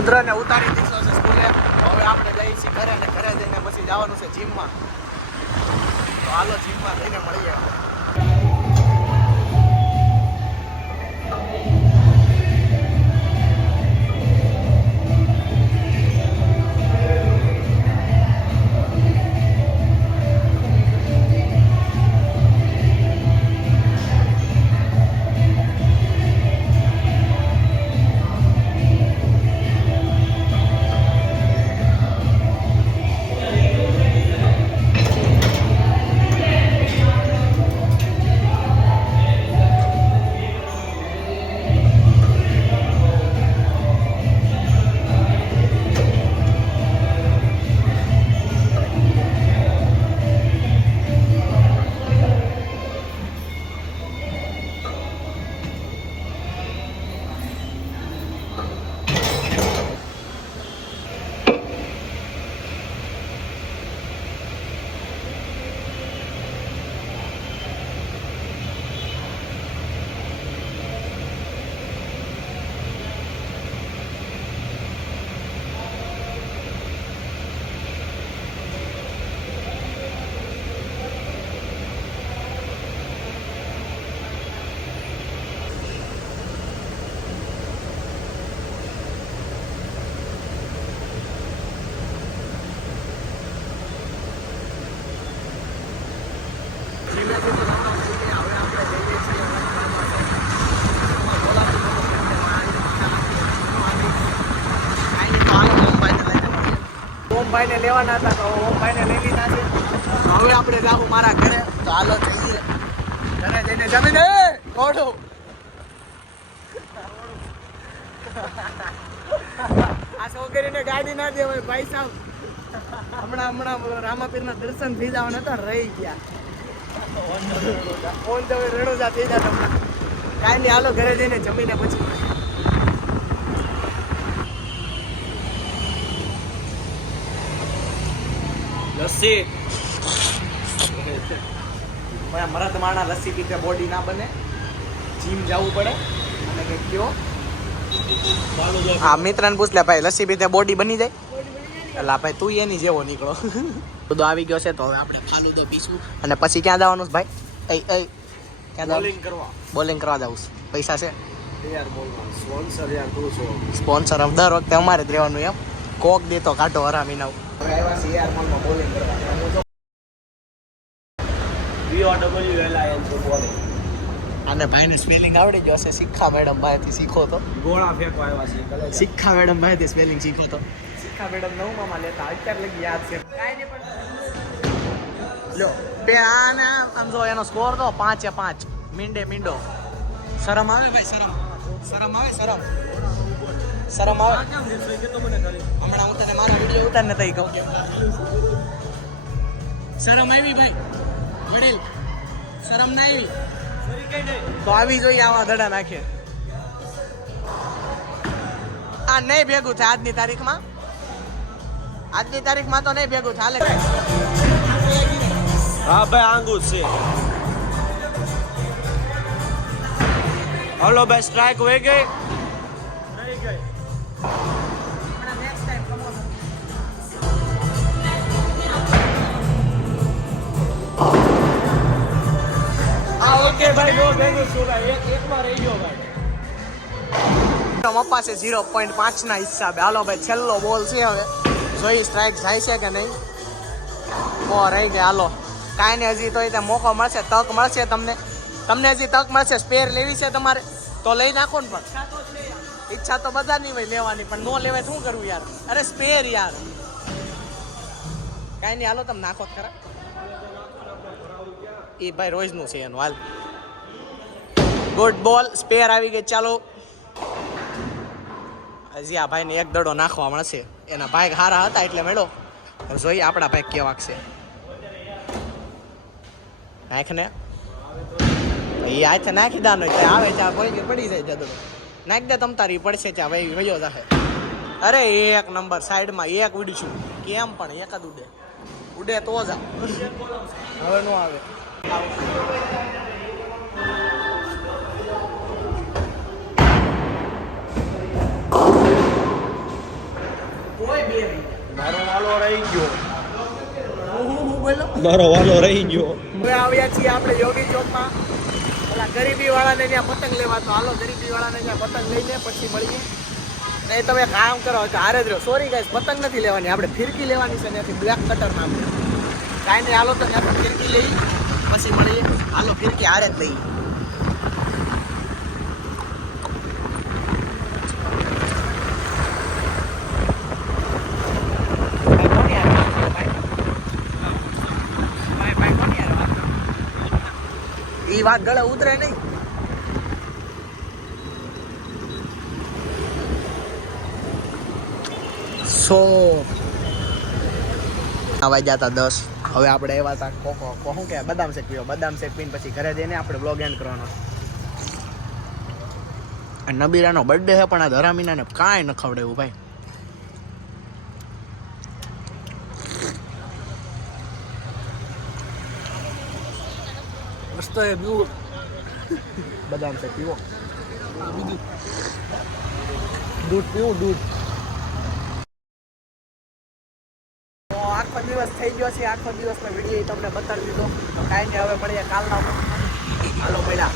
રુદ્રને ઉતારી દીધો છે સ્કૂલે. હવે આપણે જઈએ છીએ ઘરે અને ઘરે જઈને પછી જવાનું છે જીમમાં. તો હાલો જીમમાં જઈને મળીએ. ઓમભાઈને લેવાના હતા તો ઓમભાઈને લઈ લીધા છે. હવે આપણે જાવું મારા ઘરે. તો હાલો જઈએ ઘરે જઈને જમીને ઘોડું. આ છોકરીને ગાડી ના દેવાય ભાઈ સાહેબ. હમણાં રામાપીરના દર્શન થઈ જવાના હતા, રહી ગયા. ફોન તો રણુજા થઈ જાય તમને. કાંઈ નહીં, હાલો ઘરે જઈને જમીને પછી. લસ્સી મરદ માણા લસ્સી પીતે બોડી ના બને. જીમ જવું પડે. અને કે કયો આ મિત્રને પૂછ લે ભાઈ, લસ્સી પીતે બોડી બની જાય? એટલે ભાઈ તું એની જેવો નીકળો. બધું આવી ગયો છે તો હવે આપણે ફાલુદો પીશું. અને પછી ક્યાં જવાનું છે ભાઈ? બોલિંગ કરવા જવું છે. પૈસા છે સ્પોન્સર દર વખતે અમારે જ રહેવાનું એમ. કોક દે તો કાઢો હરામી નાવ. હવે આવ્યા છે AR મોલમાં બોલિંગ કરવા. અને ભાઈને સ્પેલિંગ આવડી ગયો હશે. શિખા મેડમ પાસેથી શીખો તો. ગોળા ફેંકવા આવ્યા છે. શિખા મેડમ પાસેથી સ્પેલિંગ શીખો તો. શિખા મેડમ નવમાં લેતા અત્યારે લગી યાદ છે. કાંઈ નહીં પણ લ્યો બે આને આમ જો એનો સ્કોર તો 5-5. મીંડો શરમ આવે ભાઈ? શરમ આવે? શરમ આવે? હમણાં હું તને મારો વિડીયો ઉતારને તઈ કહું. શરમ આવી ભાઈ? વડીલ શરમ ના આવી તો આવી જોઈએ. આવા દડા નાખે. આ નહીં ભેગું થાય આજની તારીખમાં. તો નહીં ભેગું થાય. હા ભાઈ આંગુર છે. હલો ભાઈ, સ્ટ્રાઇક વહી ગઈ. ઓકે ભાઈ, નો ભેગું છું ભાઈ. એકમાં રહી ગયો ભાઈ. મપ્પા છે 0.5 ના હિસાબે. હાલો ભાઈ, છેલ્લો બોલ છે. હવે જોઈ સ્ટ્રાઇક જાય છે કે નહીં. રહી ગયા. હાલો કાંઈ નહીં, હજી તો એ મોકો મળશે, તક મળશે તમને હજી તક મળશે. સ્પેર લેવી છે તમારે તો લઈ નાખો ને. પણ ઈચ્છા તો બધાની હોય લેવાની, પણ નો લેવાય શું કરવું યાર. અરે સ્પેર યાર. કાંઈ નહીં, હાલો તમે નાખો ખરા. એ ભાઈ રોજનું છે એનું. હાલ ગુડ બોલ. સ્પેર આવી ગઈ. ચાલો હજી આ ભાઈને એક દડો નાખવા મળશે. એના ભાઈ હારા હતા એટલે મેળો. જોઈએ આપણા ભાઈ કેવાક છે. નાખ ને એ હાથે નાખી દાનો આવે ચા કોઈ પડી જાય જદડો. નાખ દે તમ તારી પડશે ચા ભાઈ વયો જાહે. અરે એક નંબર સાઈડમાં એક ઉડીશું. કેમ પણ એક જ ઉડે તો જ હવે નો આવે. કોઈ બે નહીં. મારો વાલો રહી ગયો. બોલો. મારો વાલો રહી ગયો. હવે આવ્યા છીએ આપણે યોગી ચોકમાં. ઓલા ગરીબી વાળાને ત્યાં પતંગ લેવા તો હાલો ગરીબી વાળાને ત્યાં પતંગ લઈને પછી મળીએ. નહીં તમે કામ કરો કે હારે જ રહ્યો. સોરી ગાઈસ, પતંગ નથી લેવાની, આપણે ફિરકી લેવાની છે ત્યાંથી બ્લેક કટરમાં આપણે. કાંઈ નહીં, હાલો તો ત્યાં ફિરકી લઈ પછી મળીએ. હાલો ફિરકી હારે જ લઈએ. ઈ વાત ગળે ઉતરે નહીં. આવા જતા 10. હવે આપણે એવા તા શું કે બદામ શેક પીવો. બદામ શેક પીને પછી ઘરે જઈને આપણે બ્લોગ એન્ડ કરવાનો. નબીરાનો બર્થડે છે પણ આ ધરામીનાને કાંઈ ન ખવડાવ્યું ભાઈ. મસ્ત એ દૂધ. બદામ શેક પીવો. દૂધ પીવું દૂધ. તો આખો દિવસ થઈ ગયો છે. આખો દિવસનો વિડીયો તમને બતાવી દીધો. તો કાંઈ નહીં, હવે મળીએ કાલના. હાલો મળ્યા.